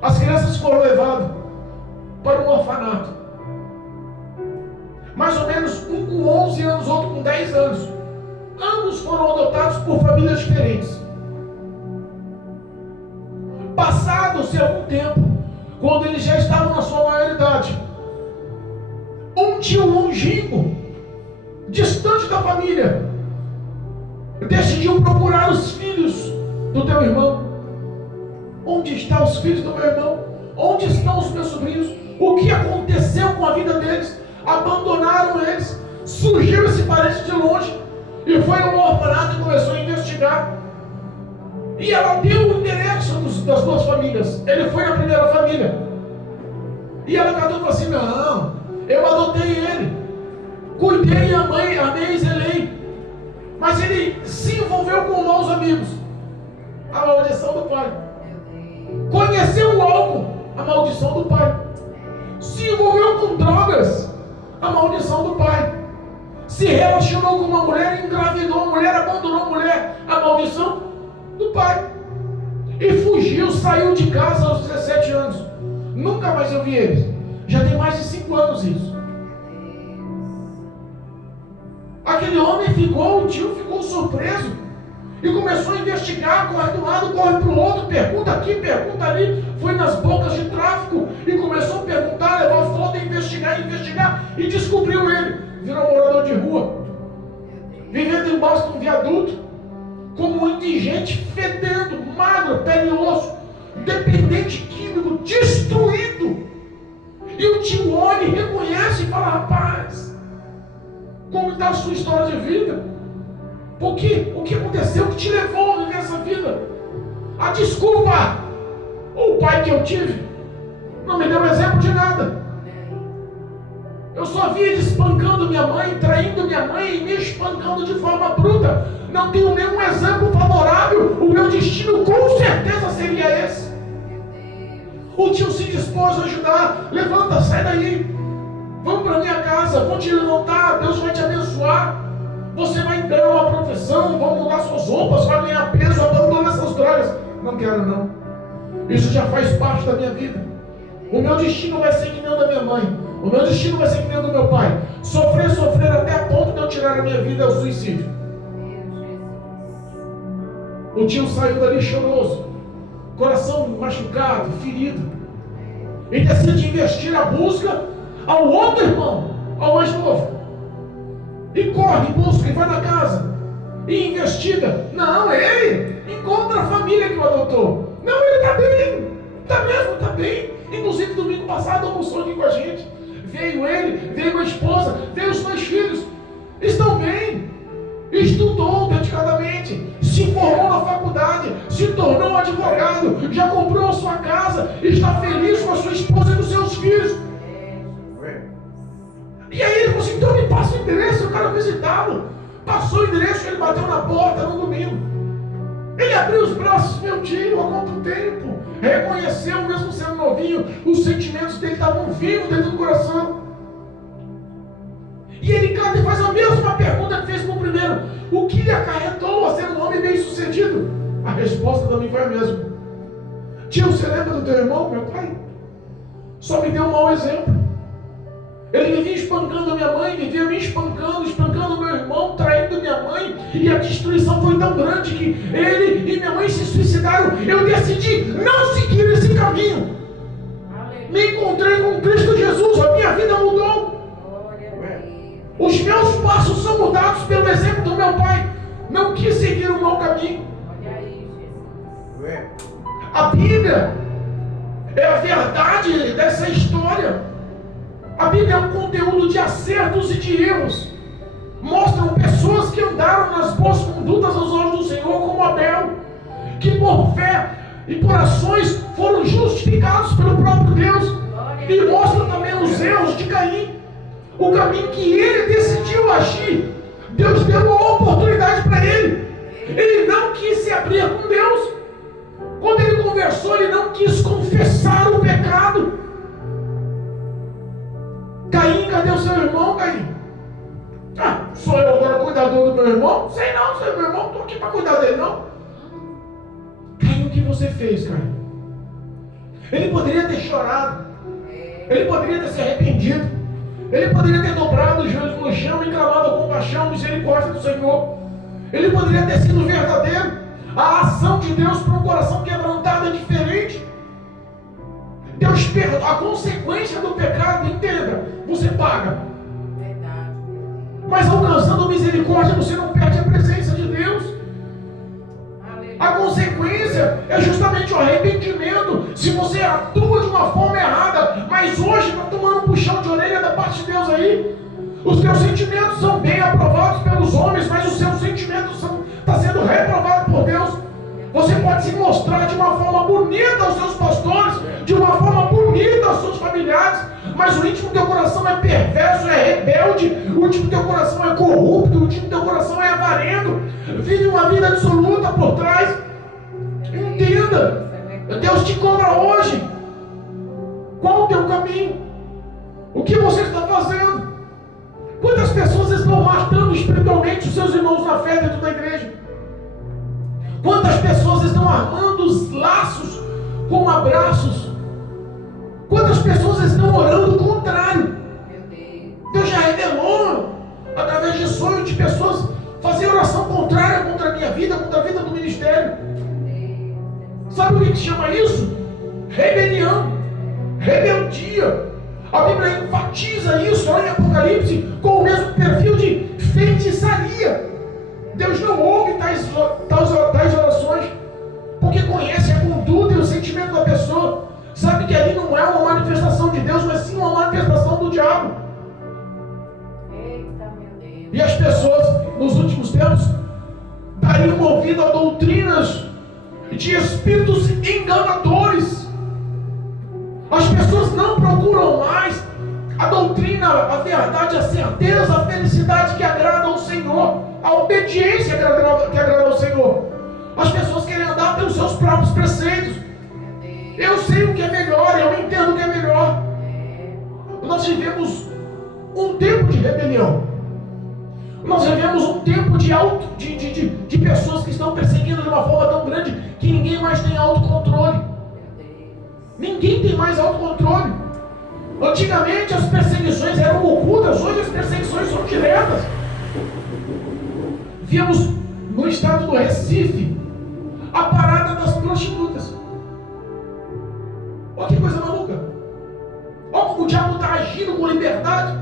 As crianças foram levadas para um orfanato. Mais ou menos um com 11 anos, outro com 10 anos. Ambos foram adotados por famílias diferentes. Passado-se algum tempo, quando eles já estavam na sua maioridade, um tio longínquo, distante da família, decidiu procurar os filhos do teu irmão. Onde estão os filhos do meu irmão? Onde estão os meus sobrinhos? O que aconteceu com a vida deles? Abandonaram eles. Surgiu esse parente de longe e foi ao orfanato e começou a investigar. E ela deu o endereço das duas famílias. Ele foi na primeira família. E ela catou e falou assim: não, Eu adotei ele, cuidei, amei, zelei. Mas ele se envolveu com maus amigos, a maldição do pai. Conheceu o álcool, a maldição do pai. Se envolveu com drogas, a maldição do pai. Se relacionou com uma mulher, engravidou a mulher, abandonou a mulher, a maldição do pai. E fugiu, saiu de casa aos 17 anos. Nunca mais eu vi ele. Já tem mais de 5 anos isso. Aquele homem ficou, o tio ficou surpreso e começou a investigar, corre de um lado, corre para o outro, pergunta aqui, pergunta ali, foi nas bocas de tráfico e começou a perguntar, levar foto, investigar e descobriu ele. Virou morador de rua, vivendo embaixo de um viaduto, como um indigente, fedendo, magro, pele e osso, dependente químico, destruído. E o tio olha e reconhece e fala: rapaz, como está a sua história de vida? O que aconteceu que te levou a viver essa vida? A desculpa, o pai que eu tive não me deu exemplo de nada. Eu só via ele espancando minha mãe, traindo minha mãe e me espancando de forma bruta. Não tenho nenhum exemplo favorável. O meu destino com certeza seria esse. O tio se dispôs a ajudar. Levanta, sai daí. Vamos para minha casa, vou te levantar, Deus vai te abençoar. Você vai ter uma profissão, vão mudar suas roupas, vai ganhar peso, abandona essas drogas. Não quero não. Isso já faz parte da minha vida. O meu destino vai ser que nem o da minha mãe. O meu destino vai ser que nem o do meu pai. Sofrer até a ponto de eu tirar a minha vida ao suicídio. O tio saiu dali choroso, coração machucado, ferido. E decide investir a busca ao outro irmão, ao mais novo. E corre, busca, e vai na casa. E investiga. Não, ele encontra a família que o adotou. Não, ele está bem. Está mesmo, está bem. Inclusive, domingo passado, almoçou aqui com a gente. Veio ele, veio a esposa, veio os 2 filhos. Estão bem. Estudou dedicadamente. Se formou na faculdade. Se tornou advogado. Já comprou a sua casa. Está feliz com a sua esposa e com seus filhos. E aí ele falou assim: então me passa o endereço, eu quero visitá-lo. Passou o endereço, ele bateu na porta no domingo. Ele abriu os braços: meu tio, há quanto tempo? Reconheceu, mesmo sendo novinho, os sentimentos dele estavam vivos dentro do coração. E ele canta e faz a mesma pergunta que fez para o primeiro: o que lhe acarretou a ser um homem bem sucedido? A resposta também foi a mesma: tio, você lembra do teu irmão, meu pai? Só me deu um mau exemplo. Ele vivia espancando a minha mãe, vivia me espancando meu irmão, traindo minha mãe, e a destruição foi tão grande que ele e minha mãe se suicidaram. Eu decidi não seguir esse caminho. Me encontrei com Cristo Jesus, a minha vida mudou. Os meus passos são mudados pelo exemplo do meu pai. Não quis seguir o mau caminho. A Bíblia é a verdade dessa história. A Bíblia é um conteúdo de acertos e de erros. Mostram pessoas que andaram nas boas condutas aos olhos do Senhor, como Abel, que por fé e por ações foram justificados pelo próprio Deus. E mostra também os erros de Caim, o caminho que ele decidiu agir. Deus deu uma oportunidade para ele. Ele não quis se abrir com Deus. Quando ele conversou, ele não quis confessar o pecado. Caim, cadê o seu irmão, Caim? Ah, sou eu agora cuidador do meu irmão? Sei não, seu meu irmão, estou aqui para cuidar dele, não. Caim, o que você fez, Caim? Ele poderia ter chorado. Ele poderia ter se arrependido. Ele poderia ter dobrado os joelhos no chão e clamado a compaixão, misericórdia do Senhor. Ele poderia ter sido verdadeiro. A ação de Deus para um coração quebrantado é diferente. Deus perdoa. A consequência do pecado, entenda, você paga. Mas alcançando misericórdia, você não perde a presença de Deus. A consequência é justamente o arrependimento. Se você atua de uma forma errada, mas hoje está tomando um puxão de orelha da parte de Deus aí. Os teus sentimentos são bem aprovados pelos homens, mas os seus sentimentos estão sendo reprovados por Deus. Você pode se mostrar de uma forma bonita aos seus pastores, de uma forma bonita aos seus familiares, mas o íntimo do teu coração é perverso, é rebelde, o íntimo do teu coração é corrupto, o íntimo do teu coração é avarento, vive uma vida absoluta por trás. Entenda, Deus te cobra hoje. Qual o teu caminho? O que você está fazendo? Quantas pessoas estão matando espiritualmente os seus irmãos na fé dentro da igreja? Quantas pessoas estão armando os laços com abraços? Quantas pessoas estão orando o contrário? Deus já revelou, através de sonhos de pessoas, fazer oração contrária contra a minha vida, contra a vida do ministério. Sabe o que se chama isso? Rebelião, rebeldia. A Bíblia enfatiza isso lá em Apocalipse com o mesmo perfil de feitiçaria. Deus não ouve tais orações, porque conhece a conduta e o sentimento da pessoa. Sabe que ali não é uma manifestação de Deus, mas sim uma manifestação do diabo. Eita, meu Deus. E as pessoas, nos últimos tempos, dariam ouvido a doutrinas de espíritos enganadores. As pessoas não procuram mais a doutrina, a verdade, a certeza, a felicidade que agrada ao Senhor, a obediência que agrada ao Senhor. As pessoas querem andar pelos seus próprios preceitos. Eu sei o que é melhor, eu entendo o que é melhor. Nós vivemos um tempo de rebelião. Nós vivemos um tempo de pessoas que estão perseguindo de uma forma tão grande que ninguém mais tem autocontrole. Ninguém tem mais autocontrole. Antigamente as perseguições eram ocultas, hoje as perseguições são diretas. Vimos no estado do Recife a parada das prostitutas. Olha que coisa maluca. Olha como o diabo está agindo com liberdade.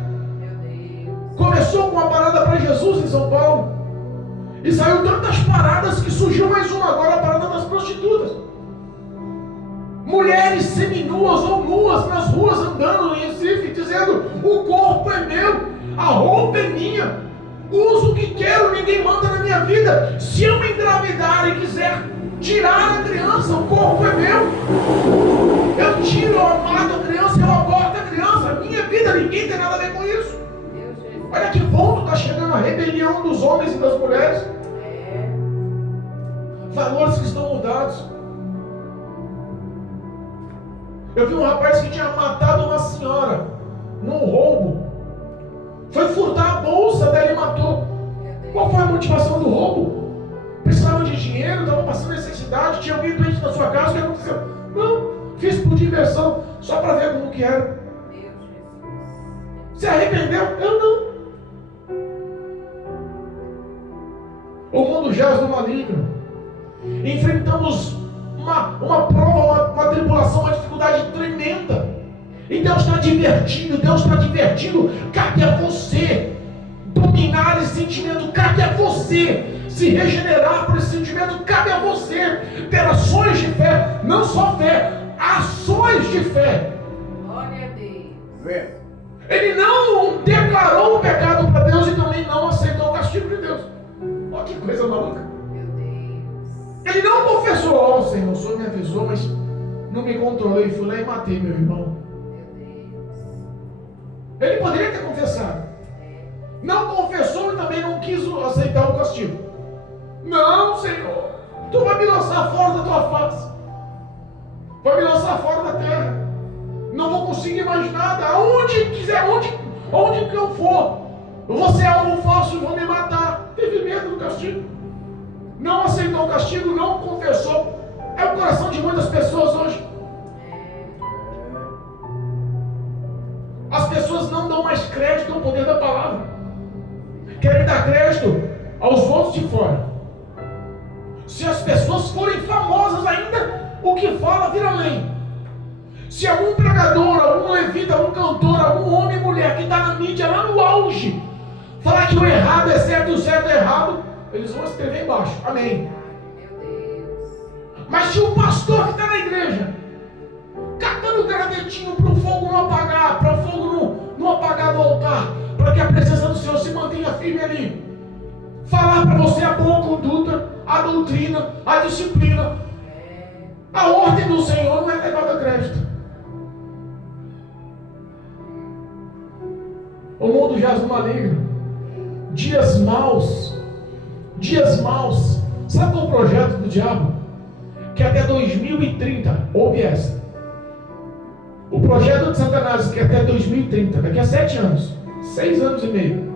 Começou com uma parada para Jesus em São Paulo, e saiu tantas paradas que surgiu mais uma agora, a parada das prostitutas. Mulheres seminuas ou nuas nas ruas andando em Recife, dizendo: o corpo é meu, a roupa é minha, uso o que quero, ninguém manda na minha vida. Se eu me engravidar e quiser tirar a criança, o corpo é meu. Eu tiro, eu mato a criança, eu aborto a criança, a minha vida, ninguém tem nada a ver com isso. Olha que ponto está chegando a rebelião dos homens e das mulheres. Valores que estão mudados. Eu vi um rapaz que tinha matado uma senhora num roubo. Foi furtar a bolsa dela e matou. Qual foi a motivação do roubo? Precisava de dinheiro, estava passando necessidade, tinha alguém doente na sua casa, o que aconteceu? Não, fiz por diversão, só para ver como que era. Se arrependeu? Eu não. O mundo jaz no maligno. Enfrentamos uma prova, uma tribulação, uma dificuldade tremenda. E Deus está divertindo. Cabe a você dominar esse sentimento. Cabe a você se regenerar por esse sentimento. Cabe a você ter ações de fé. Não só fé, ações de fé. Glória a Deus. Ele não declarou o pecado para Deus e também não aceitou o castigo de Deus. Olha que coisa maluca. Meu Deus. Ele não confessou: ó, o Senhor, o Senhor me avisou, mas não me controlei, fui lá e matei meu irmão. Meu Deus. Ele poderia ter confessado. Não confessou e também não quis aceitar o castigo. Não, Senhor, tu vai me lançar fora da tua face. Vai me lançar fora da terra. Não vou conseguir mais nada. Aonde quiser, onde que eu for, eu vou ser alvo fácil, vão me matar. Teve medo do castigo. Não aceitou o castigo, não confessou. É o coração de muitas pessoas hoje. As pessoas não dão mais crédito ao poder da palavra. Querem dar crédito aos outros de fora. Se as pessoas forem famosas ainda, o que fala vira lei. Se algum pregador, algum levita, algum cantor, algum homem e mulher que está na mídia, lá no auge, falar que o errado é certo e o certo é errado, eles vão escrever embaixo. Amém. Meu Deus. Mas se o pastor que está na igreja, catando o gravetinho para o fogo não apagar, para o fogo não apagar do altar, para que a presença do Senhor se mantenha firme ali, falar para você a boa conduta, a doutrina, a disciplina, a ordem do Senhor não é levada a crédito. O mundo jaz no maligno. Dias maus. Dias maus. Sabe qual é o projeto do diabo? Que até 2030, ouve essa. O projeto de Satanás, que até 2030, daqui a 7 anos, 6 anos e meio,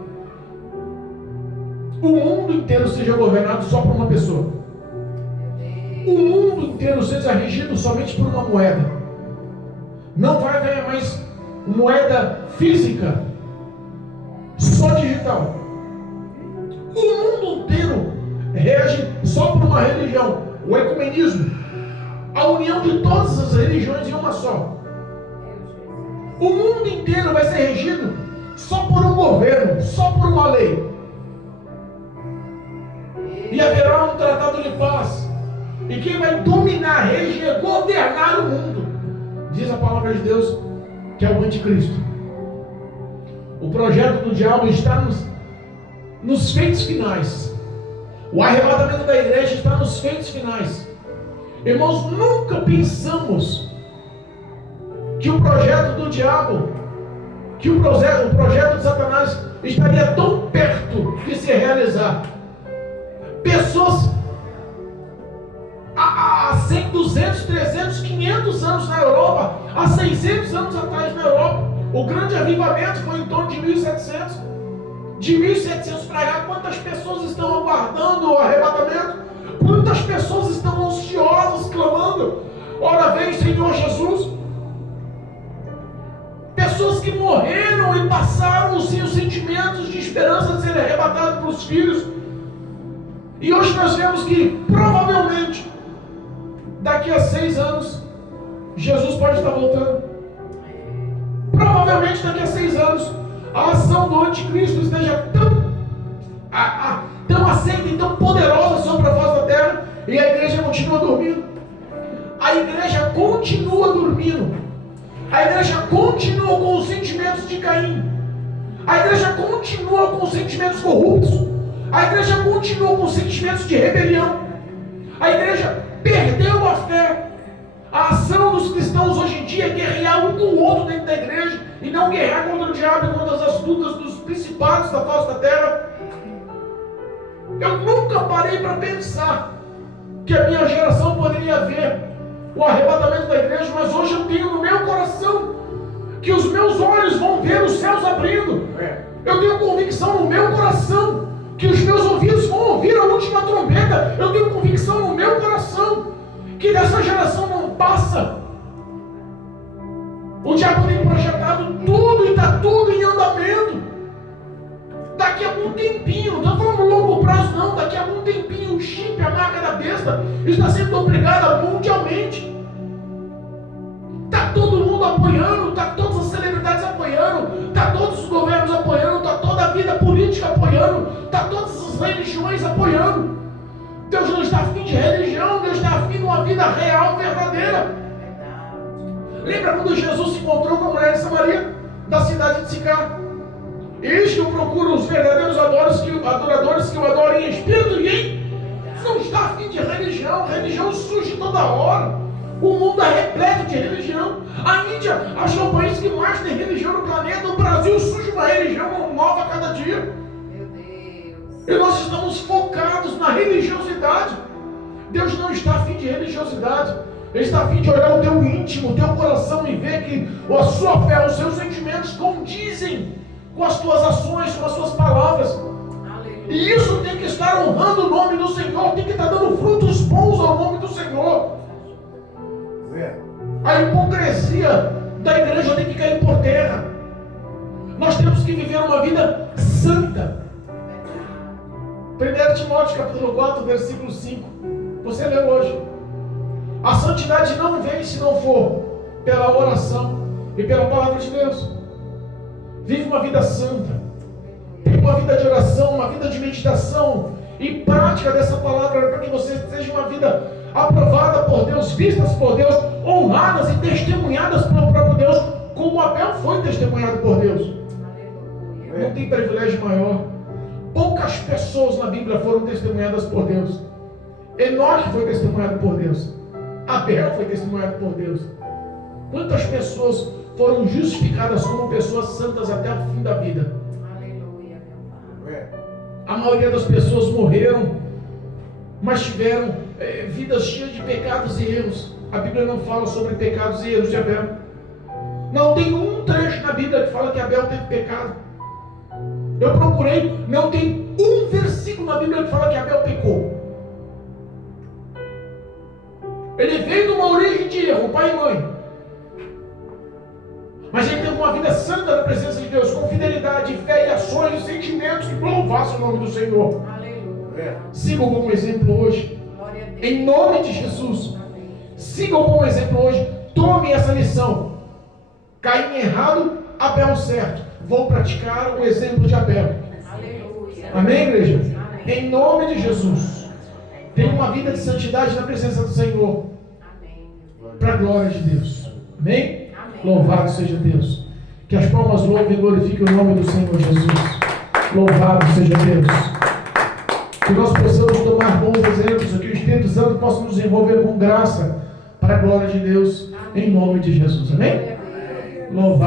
o mundo inteiro seja governado só por uma pessoa. O mundo inteiro seja regido somente por uma moeda. Não vai haver mais moeda física, só digital. O mundo inteiro rege só por uma religião, o ecumenismo, a união de todas as religiões em uma só. O mundo inteiro vai ser regido só por um governo, só por uma lei. E haverá um tratado de paz. E quem vai dominar, reger, governar o mundo, diz a palavra de Deus, que é o anticristo. O projeto do diabo está nos feitos finais. O arrebatamento da igreja está nos feitos finais. Irmãos, nunca pensamos que o projeto do diabo, que o projeto de Satanás estaria tão perto de se realizar. Pessoas há 100, 200, 300, 500 anos na Europa, há 600 anos atrás na Europa, o grande avivamento foi em torno de 1700. De 1700 para cá, quantas pessoas estão aguardando o arrebatamento? Quantas pessoas estão ansiosas, clamando: ora vem, Senhor Jesus? Pessoas que morreram e passaram os seus sentimentos de esperança de serem arrebatados para os filhos. E hoje nós vemos que, provavelmente, daqui a 6 anos, Jesus pode estar voltando. Provavelmente daqui a 6 anos, a ação do anticristo esteja tão aceita e tão poderosa sobre a face da terra, e a igreja continua dormindo. A igreja continua dormindo. A igreja continua com os sentimentos de Caim. A igreja continua com os sentimentos corruptos. A igreja continua com os sentimentos de rebelião. A igreja perdeu a fé. A ação dos cristãos hoje em dia é guerrear um com o outro dentro da igreja e não guerrear contra o diabo e contra as astutas dos principados da face da terra. Eu nunca parei para pensar que a minha geração poderia ver o arrebatamento da igreja, mas hoje eu tenho no meu coração que os meus olhos vão ver os céus abrindo. Eu tenho convicção no meu coração que os meus ouvidos vão ouvir a última trombeta. Eu tenho convicção no meu coração que dessa geração não passa. O diabo tem projetado tudo e está tudo em andamento. Daqui a algum tempinho, não estou falando longo prazo não, daqui a algum tempinho o chip, a marca da besta, está sendo duplicada mundialmente. Está todo mundo apoiando, está todas as celebridades apoiando, está todos os governos apoiando, está toda a vida política apoiando, está todas as religiões apoiando. Deus não está afim de religião, Deus está afim de uma vida real, verdadeira. Lembra quando Jesus se encontrou com a mulher de Samaria, da cidade de Sicar? Eis que eu procuro os verdadeiros adoradores que o adorem em espírito e em... Não está afim de religião. Religião surge toda hora. O mundo é repleto de religião. A Índia achou o país que mais tem religião no planeta. O Brasil surge uma religião nova a cada dia. Meu Deus. E nós estamos focados na religiosidade. Deus não está afim de religiosidade. Ele está afim de olhar o teu íntimo, o teu coração e ver que a sua fé, os seus sentimentos condizem com as tuas ações, com as suas palavras. Aleluia. E isso tem que estar honrando o nome do Senhor, tem que estar dando frutos bons ao nome do Senhor. A hipocrisia da igreja tem que cair por terra. Nós temos que viver uma vida santa. 1 Timóteo capítulo 4, versículo 5. Você leu hoje. A santidade não vem se não for pela oração e pela palavra de Deus. Vive uma vida santa. Vive uma vida de oração, uma vida de meditação e prática dessa palavra para que você seja uma vida aprovada por Deus, vistas por Deus, honradas e testemunhadas pelo próprio Deus, como Abel foi testemunhado por Deus. Não tem privilégio maior. Poucas pessoas na Bíblia foram testemunhadas por Deus. Enoque foi testemunhado por Deus. Abel foi testemunhado por Deus. Quantas pessoas foram justificadas como pessoas santas até o fim da vida. Aleluia, meu Pai. A maioria das pessoas morreram, mas tiveram vidas cheias de pecados e erros. A Bíblia não fala sobre pecados e erros de Abel. Não tem um trecho na Bíblia que fala que Abel teve pecado. Eu procurei, não tem um versículo na Bíblia que fala que Abel pecou. Ele veio de uma origem de erro, pai e mãe. Mas ele teve uma vida santa na presença de Deus, com fidelidade, fé e ações e sentimentos que louvassem o nome do Senhor. Aleluia. Siga o bom exemplo hoje. Glória a Deus. Em nome de Jesus. Amém. Siga o bom exemplo hoje. Tome essa lição. Caim errado, Abel certo. Vou praticar o exemplo de Abel. Aleluia. Amém, igreja? Amém. Em nome de Jesus. Tenha uma vida de santidade na presença do Senhor. Amém. Para a glória de Deus. Amém? Amém. Louvado seja Deus. Que as palmas louvem e glorifiquem o nome do Senhor Jesus. Louvado seja Deus. Que nós possamos tomar bons exemplos. Que o Espírito Santo possa nos envolver com graça. Para a glória de Deus. Em nome de Jesus. Amém? Glória a Deus. Louvado.